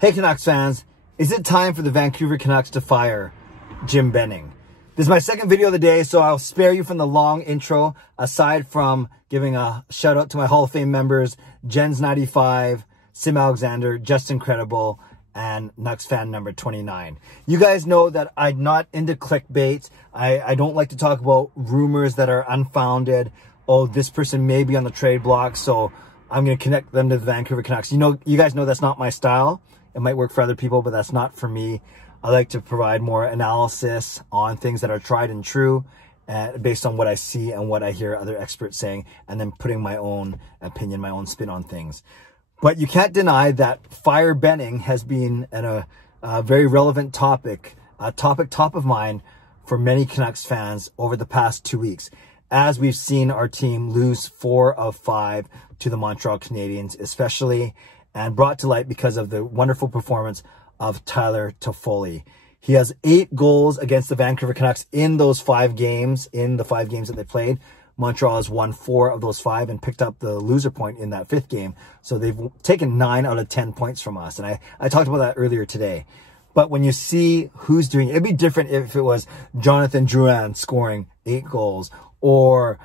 Hey Canucks fans, is it time for the Vancouver Canucks to fire Jim Benning? This is my second video of the day, so I'll spare you from the long intro, aside from giving a shout out to my Hall of Fame members, Jens95, Sim Alexander, Justin Credible, and Nucks fan number 29. You guys know that I'm not into clickbait. I don't like to talk about rumors that are unfounded. Oh, this person may be on the trade block, so I'm going to connect them to the Vancouver Canucks. You guys know that's not my style. It might work for other people, but that's not for me. I like to provide more analysis on things that are tried and true based on what I see and what I hear other experts saying, and then putting my own opinion, my own spin on things. But you can't deny that fire Benning has been a very relevant topic, top of mind for many Canucks fans over the past 2 weeks, as we've seen our team lose 4 of 5 to the Montreal Canadiens, especially, and brought to light because of the wonderful performance of Tyler Toffoli. He has 8 goals against the Vancouver Canucks in those 5 games, in the 5 games that they played. Montreal has won 4 of those 5 and picked up the loser point in that 5th game. So they've taken 9 out of 10 points from us. And I talked about that earlier today. But when you see who's doing it, it'd be different if it was Jonathan Drouin scoring 8 goals, or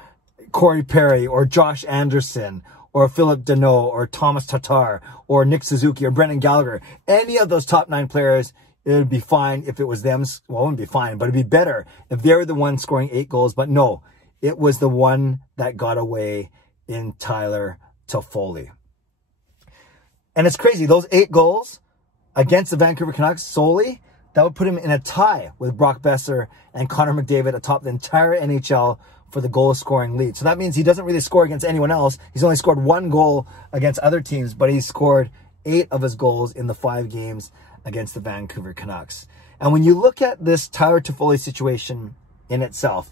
Corey Perry, or Josh Anderson, or Philip Deneau, or Thomas Tatar, or Nick Suzuki, or Brendan Gallagher. Any of those top 9 players, it would be fine if it was them. Well, it wouldn't be fine, but it'd be better if they were the one scoring 8 goals. But no, it was the one that got away in Tyler Toffoli. And it's crazy. Those 8 goals against the Vancouver Canucks solely, that would put him in a tie with Brock Besser and Connor McDavid atop the entire NHL for the goal scoring lead. So that means he doesn't really score against anyone else. He's only scored 1 goal against other teams, but he scored 8 of his goals in the 5 games against the Vancouver Canucks. And when you look at this Tyler Toffoli situation in itself,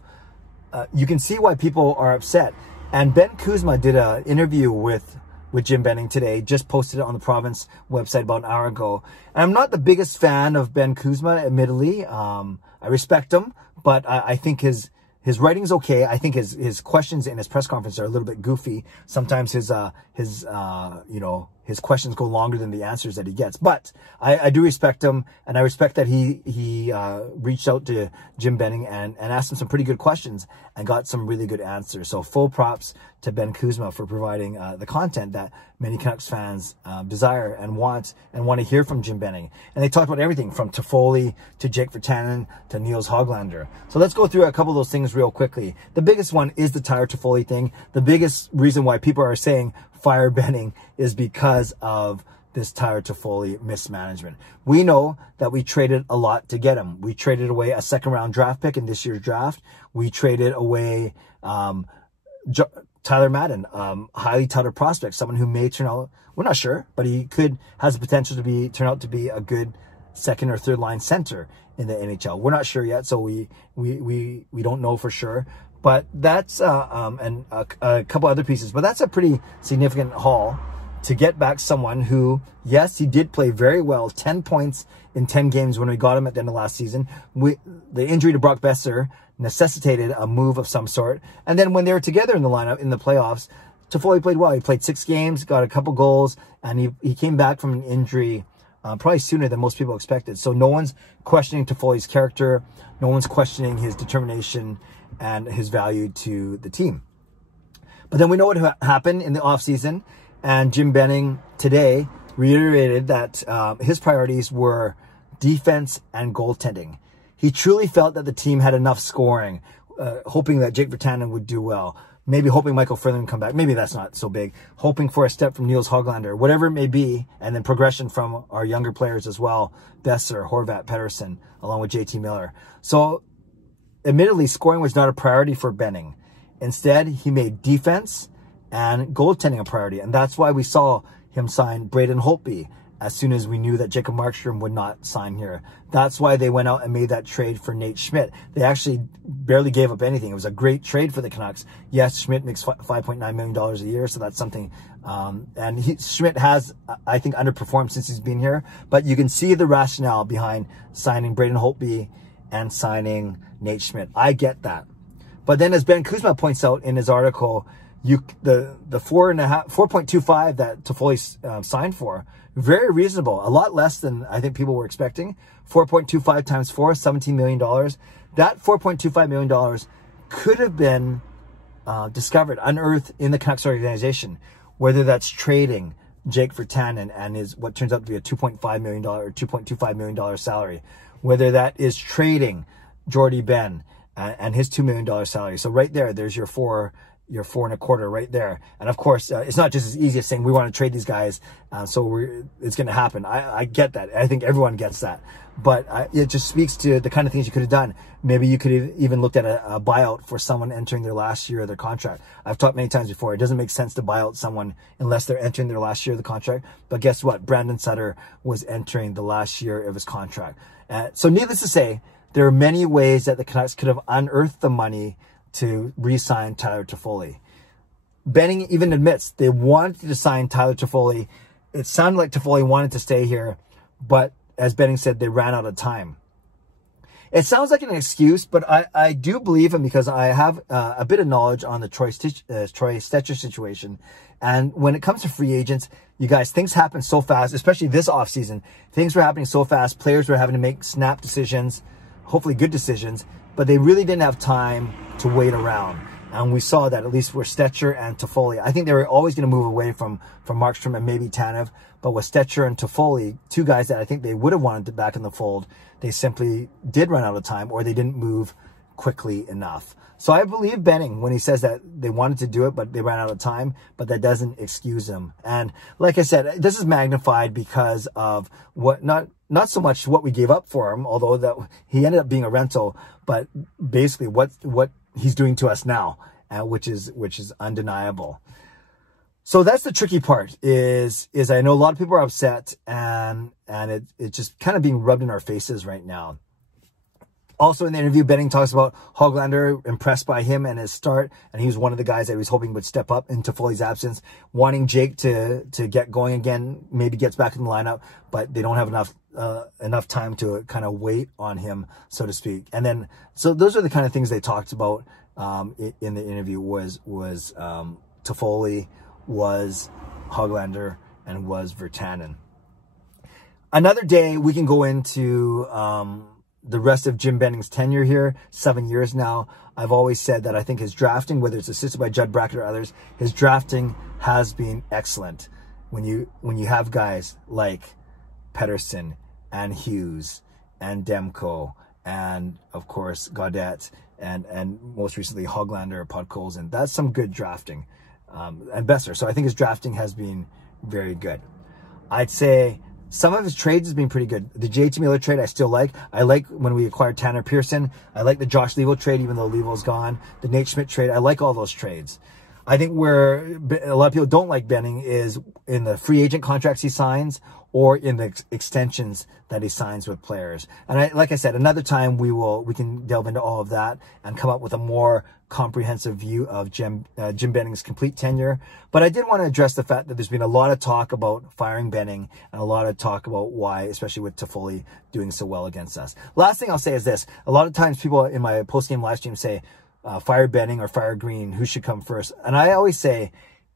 you can see why people are upset. And Ben Kuzma did an interview with Jim Benning today, just posted it on the Province website about an hour ago. And I'm not the biggest fan of Ben Kuzma, admittedly. I respect him, but I think his writing's okay. I think his questions in his press conference are a little bit goofy. Sometimes his questions go longer than the answers that he gets. But I do respect him, and I respect that he reached out to Jim Benning and asked him some pretty good questions and got some really good answers. So full props to Ben Kuzma for providing the content that many Canucks fans desire and want to hear from Jim Benning. And they talked about everything from Toffoli to Jake Virtanen to Niels Höglander. So let's go through a couple of those things real quickly. The biggest one is the Tyler Toffoli thing. The biggest reason why people are saying fire Benning is because of this Tyler Toffoli mismanagement. We know that we traded a lot to get him. We traded away a 2nd round draft pick in this year's draft. We traded away Tyler Madden, highly touted prospect, someone who may turn out, we're not sure, but he has the potential to turn out to be a good 2nd or 3rd line center in the NHL. We're not sure yet, so we don't know for sure. But that's and a couple other pieces, but that's a pretty significant haul to get back someone who, yes, he did play very well, 10 points in 10 games when we got him at the end of last season. The injury to Brock Besser necessitated a move of some sort. And then when they were together in the lineup in the playoffs, Toffoli played well. He played 6 games, got a couple goals, and he came back from an injury probably sooner than most people expected. So no one's questioning Toffoli's character. No one's questioning his determination and his value to the team. But then we know what happened in the offseason, and Jim Benning today reiterated that his priorities were defense and goaltending. He truly felt that the team had enough scoring, hoping that Jake Virtanen would do well, maybe hoping Michael Furlan would come back. Maybe that's not so big. Hoping for a step from Niels Höglander, whatever it may be, and then progression from our younger players as well, Besser, Horvat, Pettersson, along with JT Miller. So admittedly, scoring was not a priority for Benning. Instead, he made defense and goaltending a priority. And that's why we saw him sign Braden Holtby as soon as we knew that Jacob Markstrom would not sign here. That's why they went out and made that trade for Nate Schmidt. They actually barely gave up anything. It was a great trade for the Canucks. Yes, Schmidt makes $5.9 million a year, so that's something. And Schmidt has, I think, underperformed since he's been here. But you can see the rationale behind signing Braden Holtby and signing Nate Schmidt. I get that. But then, as Ben Kuzma points out in his article, the 4.25 that Toffoli signed for, very reasonable, a lot less than I think people were expecting. 4.25 times 4, $17 million. That $4.25 million could have been discovered, unearthed in the Canucks organization, whether that's trading Jake Virtanen and his what turns out to be a $2.5 million or $2.25 million salary, whether that is trading Jordy Ben and his $2 million salary. So right there, there's your 4.25 right there. And of course, it's not just as easy as saying we want to trade these guys, so it's going to happen. I get that. I think everyone gets that. But it just speaks to the kind of things you could have done. Maybe you could have even looked at a buyout for someone entering their last year of their contract. I've talked many times before, it doesn't make sense to buy out someone unless they're entering their last year of the contract. But guess what? Brandon Sutter was entering the last year of his contract. So needless to say, there are many ways that the Canucks could have unearthed the money to re-sign Tyler Toffoli. Benning even admits they wanted to sign Tyler Toffoli. It sounded like Toffoli wanted to stay here, but as Benning said, they ran out of time. It sounds like an excuse, but I do believe him because I have a bit of knowledge on the Troy Stecher situation. And when it comes to free agents, you guys, things happen so fast, especially this offseason. Things were happening so fast. Players were having to make snap decisions, hopefully good decisions, but they really didn't have time to wait around. And we saw that at least with Stecher and Toffoli. I think they were always going to move away from Markstrom and maybe Tanev. But with Stecher and Toffoli, two guys that I think they would have wanted back in the fold, they simply did run out of time or they didn't move quickly enough. So I believe Benning when he says that they wanted to do it, but they ran out of time, but that doesn't excuse him. And like I said, this is magnified because of what, not so much what we gave up for him, although that he ended up being a rental, but basically what he's doing to us now, which is undeniable. So that's the tricky part is I know a lot of people are upset and it's just kind of being rubbed in our faces right now. Also in the interview, Benning talks about Hoglander, impressed by him and his start. And he was one of the guys that he was hoping would step up in Toffoli's absence, wanting Jake to get going again, maybe gets back in the lineup, but they don't have enough time to kind of wait on him, so to speak. And then, so those are the kind of things they talked about in the interview was Toffoli, was Hoglander, and was Virtanen. Another day we can go into the rest of Jim Benning's tenure here, 7 years now. I've always said that I think his drafting, whether it's assisted by Judd Brackett or others, his drafting has been excellent. When you have guys like Pettersson and Hughes and Demko and of course Gaudette and most recently Hoglander, Podkolzin, that's some good drafting. And Besser. So I think his drafting has been very good. I'd say some of his trades has been pretty good. The JT Miller trade I still like. I like when we acquired Tanner Pearson. I like the Josh Leivo trade, even though Leivo's gone. The Nate Schmidt trade. I like all those trades. I think where a lot of people don't like Benning is in the free agent contracts he signs or in the extensions that he signs with players. And like I said, another time we can delve into all of that and come up with a more comprehensive view of Jim Benning's complete tenure. But I did want to address the fact that there's been a lot of talk about firing Benning and a lot of talk about why, especially with Toffoli doing so well against us. Last thing I'll say is this. A lot of times people in my post-game live stream say, fire Benning or fire Green, who should come first? And I always say,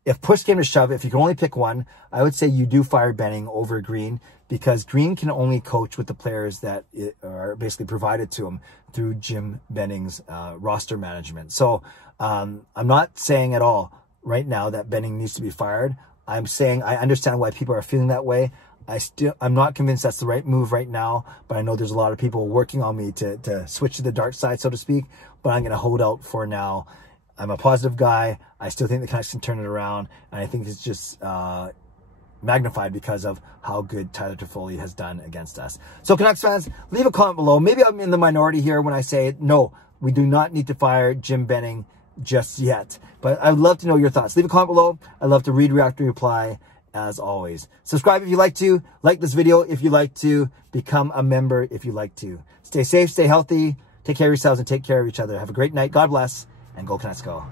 if push came to shove, if you can only pick one, I would say you do fire Benning over Green, because Green can only coach with the players that are basically provided to him through Jim Benning's roster management. So I'm not saying at all right now that Benning needs to be fired. I'm saying I understand why people are feeling that way. I'm not convinced that's the right move right now, but I know there's a lot of people working on me to switch to the dark side, so to speak, but I'm going to hold out for now. I'm a positive guy. I still think the Canucks can turn it around, and I think it's just magnified because of how good Tyler Toffoli has done against us. So Canucks fans, leave a comment below. Maybe I'm in the minority here when I say, no, we do not need to fire Jim Benning just yet. But I'd love to know your thoughts. Leave a comment below. I'd love to read, react, and reply as always. Subscribe if you like to. Like this video if you like to. Become a member if you like to. Stay safe, stay healthy. Take care of yourselves and take care of each other. Have a great night. God bless. And go Canucks go.